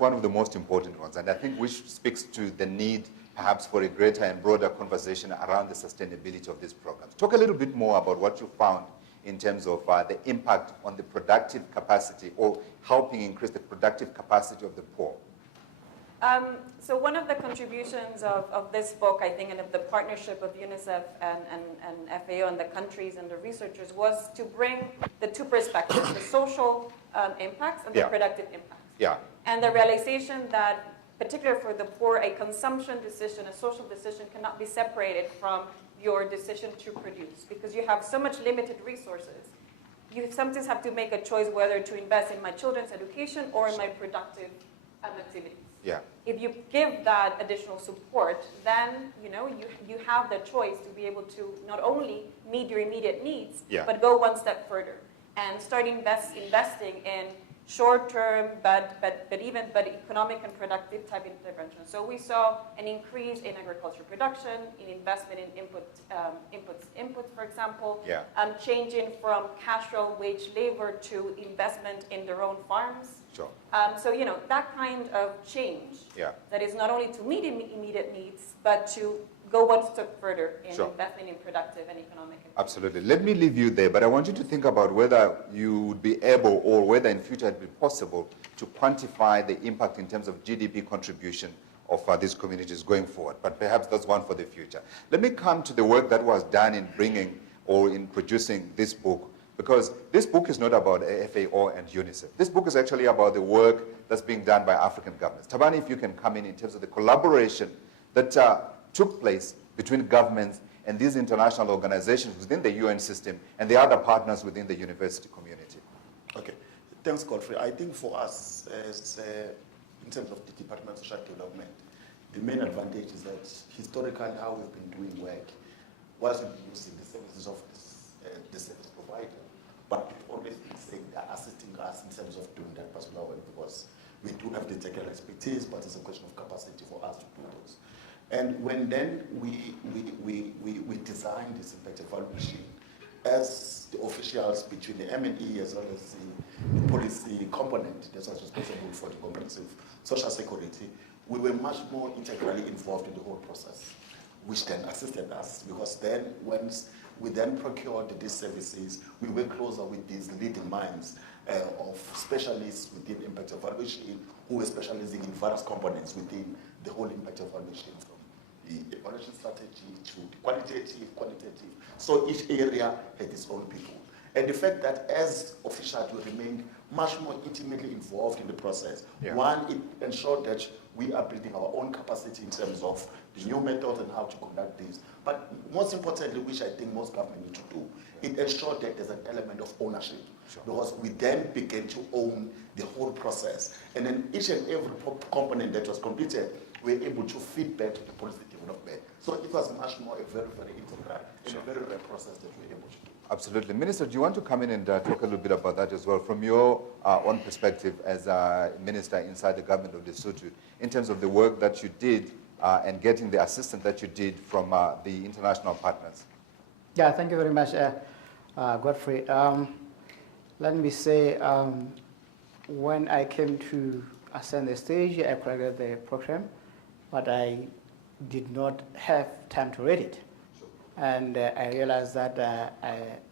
one of the most important ones, and I think which speaks to the need perhaps for a greater and broader conversation around the sustainability of these programs. Talk a little bit more about what you found in terms of the impact on the productive capacity or helping increase the productive capacity of the poor. So one of the contributions of this book, I think, and of the partnership of UNICEF and FAO and the countries and the researchers was to bring the two perspectives, the social impacts and the productive impacts. Yeah. And the realization that, particularly for the poor, a consumption decision, a social decision cannot be separated from your decision to produce because you have so much limited resources. You sometimes have to make a choice whether to invest in my children's education or in my productive activities. Yeah. If you give that additional support, then you have the choice to be able to not only meet your immediate needs, but go one step further and start investing in short-term, but economic and productive type intervention. So we saw an increase in agriculture production, in investment in inputs, for example, changing from casual wage labor to investment in their own farms. Sure. So that kind of change that is not only to meet immediate needs, but to go one step further in investing in productive and economic. Absolutely. Let me leave you there, but I want you to think about whether you would be able or whether in future it would be possible to quantify the impact in terms of GDP contribution of these communities going forward. But perhaps that's one for the future. Let me come to the work that was done in bringing or in producing this book, because this book is not about FAO and UNICEF. This book is actually about the work that's being done by African governments. Tabani, if you can come in terms of the collaboration that took place between governments and these international organizations within the UN system and the other partners within the university community. Okay, thanks, Godfrey. I think for us, in terms of the Department of Social Development, the main advantage is that historically how we've been doing work was using the services of the service provider, but we've always been saying they're assisting us in terms of doing that particular work because we do have the technical expertise, but it's a question of capacity for us to do those. And when then we designed this impact evaluation as the officials between the M&E as well as the policy component that was responsible for the comprehensive social security, we were much more integrally involved in the whole process, which then assisted us because then once we then procured these services, we were closer with these leading minds of specialists within impact evaluation who were specializing in various components within the whole impact evaluation, from the evaluation strategy to the qualitative, quantitative. So each area had its own people. And the fact that as officials we remained much more intimately involved in the process, one, it ensured that we are building our own capacity in terms of the new methods and how to conduct this. But most importantly, which I think most government need to do, it ensured that there's an element of ownership. Because we then began to own the whole process. And then each and every component that was completed, we were able to feed back to the policy development. So it was much more a very, very integral and a very rare process that we were able to do. Absolutely. Minister, do you want to come in and talk a little bit about that as well from your own perspective as a minister inside the government of Lesotho in terms of the work that you did and getting the assistance that you did from the international partners? Yeah, thank you very much, Godfrey. Let me say, when I came to ascend the stage, I created the program, but I did not have time to read it. And I realized that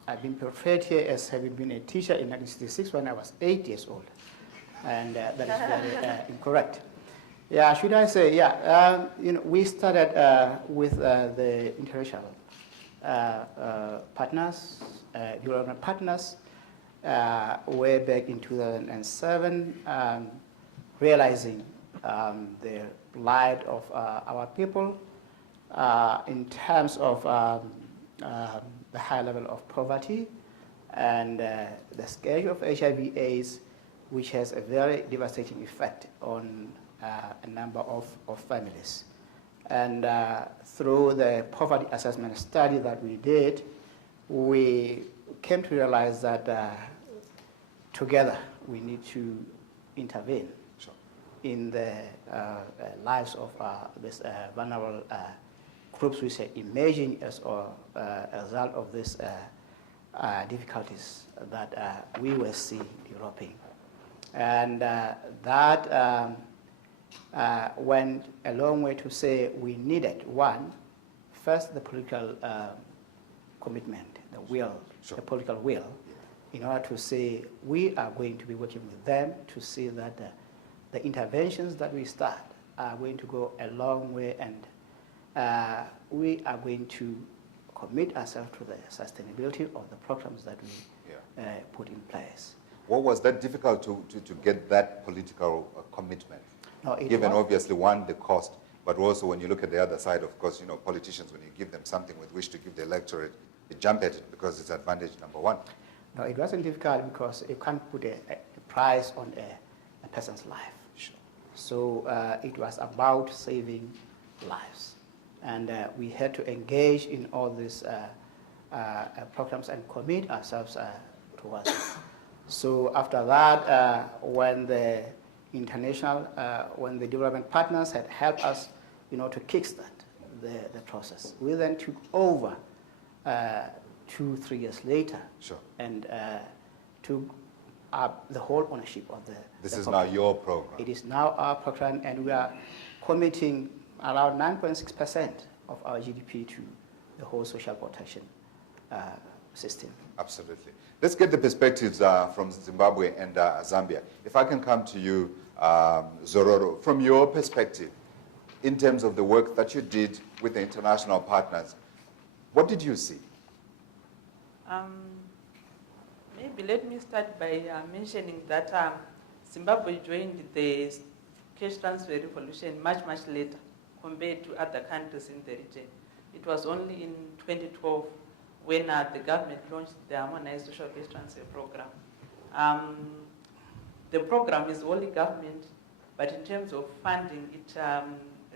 I've been portrayed here as having been a teacher in 1966 when I was 8 years old. And that is very incorrect. Yeah, should I say, we started with the international partners, development partners, way back in 2007, realizing the plight of our people in terms of the high level of poverty and the scourge of HIV/AIDS, which has a very devastating effect on a number of families. And through the poverty assessment study that we did, we came to realize that together we need to intervene in the lives of these vulnerable groups which are emerging as a result of these difficulties that we were seeing developing. And that went a long way to say we needed, one, first the political commitment, the will, the political will, in order to say we are going to be working with them to see that the interventions that we start are going to go a long way, and we are going to commit ourselves to the sustainability of the programs that we put in place. What was that difficult to get that political commitment? No, given obviously, one, the cost, but also when you look at the other side, of course, politicians, when you give them something with which to give the electorate, they jump at it because it's advantage number one. No, it wasn't difficult because you can't put a price on a person's life. Sure. So it was about saving lives. And we had to engage in all these programs and commit ourselves towards it. So after that, when the international, when the development partners had helped us, to kickstart the process, we then took over 2-3 years later, sure, and took up the whole ownership of the. This the is program. now your program. It is now our program, and we are committing around 9.6% of our GDP to the whole social protection system. Absolutely. Let's get the perspectives from Zimbabwe and Zambia. If I can come to you, Zororo, from your perspective, in terms of the work that you did with the international partners, what did you see? Maybe let me start by mentioning that Zimbabwe joined the cash transfer revolution much, much later compared to other countries in the region. It was only in 2012 when the government launched the Harmonized Social Cash Transfer Program. The program is wholly government, but in terms of funding, it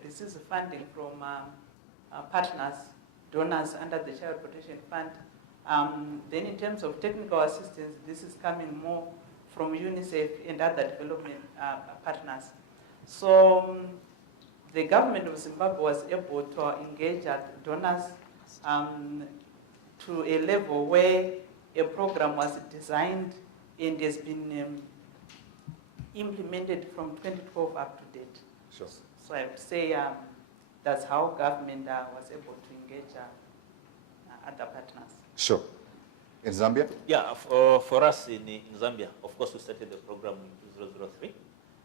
receives funding from partners, donors under the Child Protection Fund. Then in terms of technical assistance, this is coming more from UNICEF and other development partners. So the government of Zimbabwe was able to engage donors to a level where a program was designed and has been implemented from 2012 up to date. Sure. So I would say that's how government was able to engage other partners. Sure. In Zambia? Yeah, for us in Zambia, of course, we started the program in 2003,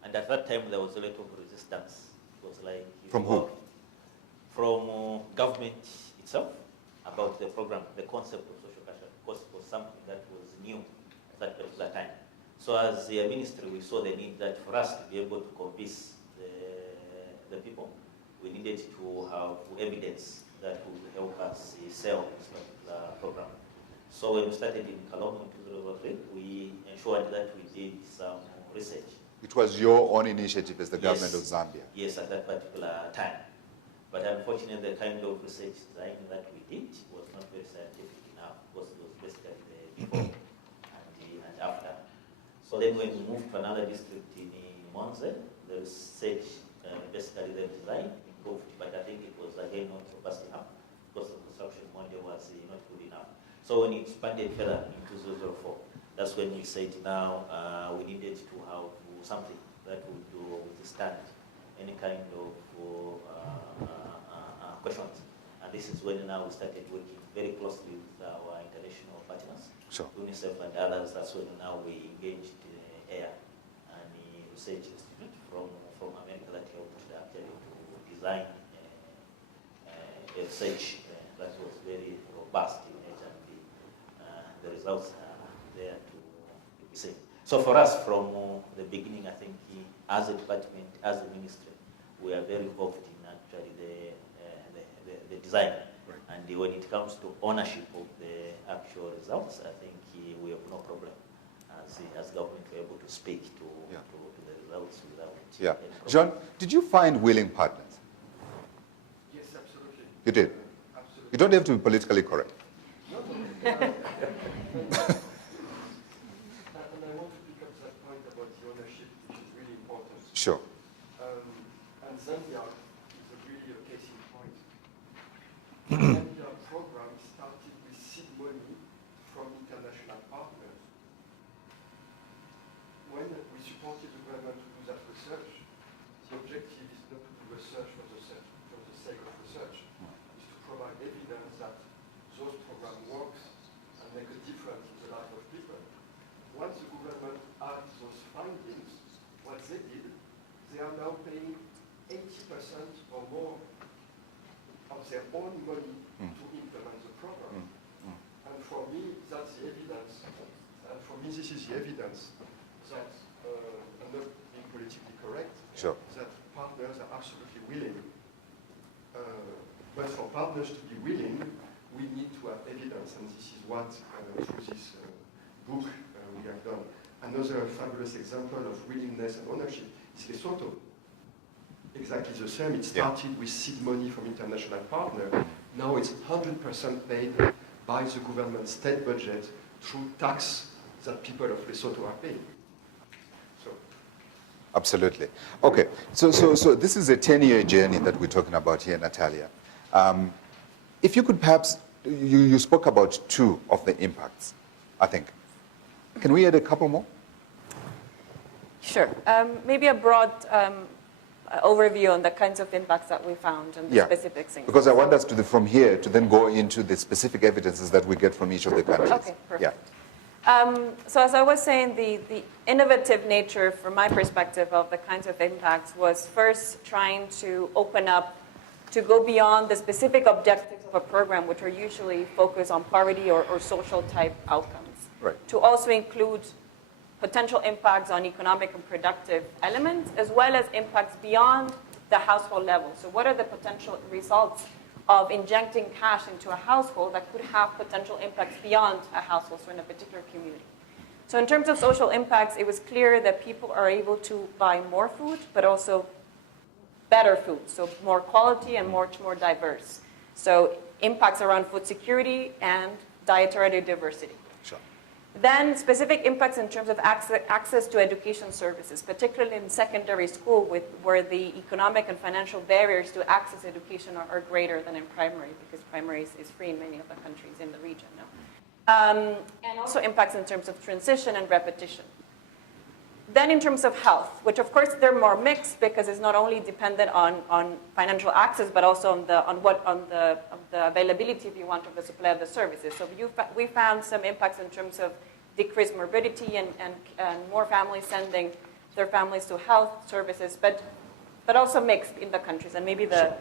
and at that time there was a lot of resistance. It was like from who? From government itself about the program, the concept of social cash, of course, was something that was new at that particular time. So as a ministry, we saw the need that for us to be able to convince the people, we needed to have evidence that would help us sell this particular program. So when we started in Kalongo in 2003, we ensured that we did some research. It was your own initiative as the government of Zambia? Yes, at that particular time. But unfortunately, the kind of research design that we did was not very scientific enough, because it was basically the before and after. So then when we moved to another district in Monze, the research, basically the design improved, but I think it was again not robust enough, because the construction model was not good enough. So when it expanded further in 2004, that's when we said now we needed to have something that would withstand any kind of questions. And this is when now we started working very closely with our international partners, sure, UNICEF and others. That's when now we engaged AIR and the Research Institute from America that helped actually to design a research that was very robust in nature, and the results are there to be seen. So for us, from the beginning, I think as a department, as a ministry, we are very involved in actually the design. Right. And when it comes to ownership of the actual results, I think we have no problem as government we're able to speak to the results without any problem. John, did you find willing partners? Yes, absolutely. You did? Absolutely. You don't have to be politically correct. No, and I want to pick up that point about the ownership, which is really important. Sure. And Zambia is really a case in point. The Zambia program started with seed money from international partners. When we supported the government to do that research, the objective they are now paying 80% or more of their own money to implement the program. And for me, that's the evidence. And for me, this is the evidence that, I'm not being politically correct, that partners are absolutely willing. But for partners to be willing, we need to have evidence, and this is what, through this book, we have done. Another fabulous example of willingness and ownership is Lesotho. Exactly the same. It started with seed money from international partners. Now it's 100% paid by the government state budget through tax that people of Lesotho are paying. So. Absolutely. Okay, so this is a 10-year journey that we're talking about here, Natalia. If you could perhaps, you spoke about 2 of the impacts, I think. Can we add a couple more? Sure. Maybe a broad overview on the kinds of impacts that we found and the specific things. Because I want us to, from here, to then go into the specific evidences that we get from each of the countries. Okay, perfect. So as I was saying, the innovative nature, from my perspective, of the kinds of impacts was first trying to open up, to go beyond the specific objectives of a program, which are usually focused on poverty or social type outcomes, to also include potential impacts on economic and productive elements, as well as impacts beyond the household level. So what are the potential results of injecting cash into a household that could have potential impacts beyond a household, so in a particular community? So in terms of social impacts, it was clear that people are able to buy more food, but also better food, so more quality and much more diverse. So impacts around food security and dietary diversity. Sure. Then specific impacts in terms of access to education services, particularly in secondary school, where the economic and financial barriers to access education are greater than in primary, because primary is free in many of the countries in the region. No? And also impacts in terms of transition and repetition. Then in terms of health, which of course they're more mixed because it's not only dependent on financial access, but also on the availability, if you want, of the supply of the services. So we found some impacts in terms of decreased morbidity and more families sending their families to health services, but also mixed in the countries, and maybe the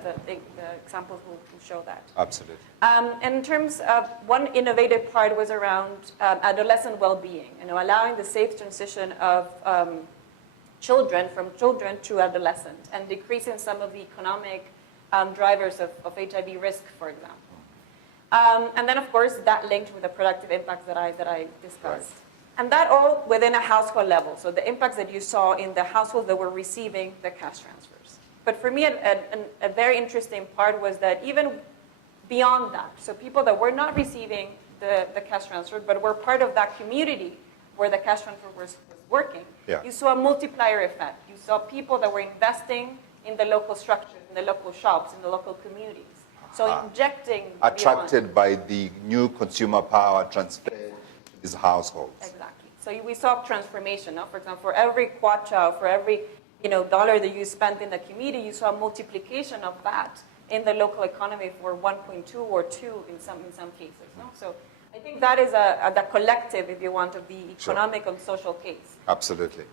examples will show that. Absolutely. And in terms of one innovative part was around adolescent well-being, allowing the safe transition of children to adolescent, and decreasing some of the economic drivers of HIV risk, for example. And then, of course, that linked with the productive impacts that I discussed. Right. And that all within a household level. So the impacts that you saw in the households that were receiving the cash transfers. But for me, a very interesting part was that even beyond that, so people that were not receiving the cash transfer, but were part of that community where the cash transfer was working, you saw a multiplier effect. You saw people that were investing in the local structures, in the local shops, in the local communities. So injecting attracted by the new consumer power transferred to these households. Exactly. So we saw transformation. No? For example, for every kwacha, for every dollar that you spent in the community, you saw a multiplication of that in the local economy for 1.2 or 2 in some cases. No? So I think that is the collective, if you want, of the economic and social case. Absolutely.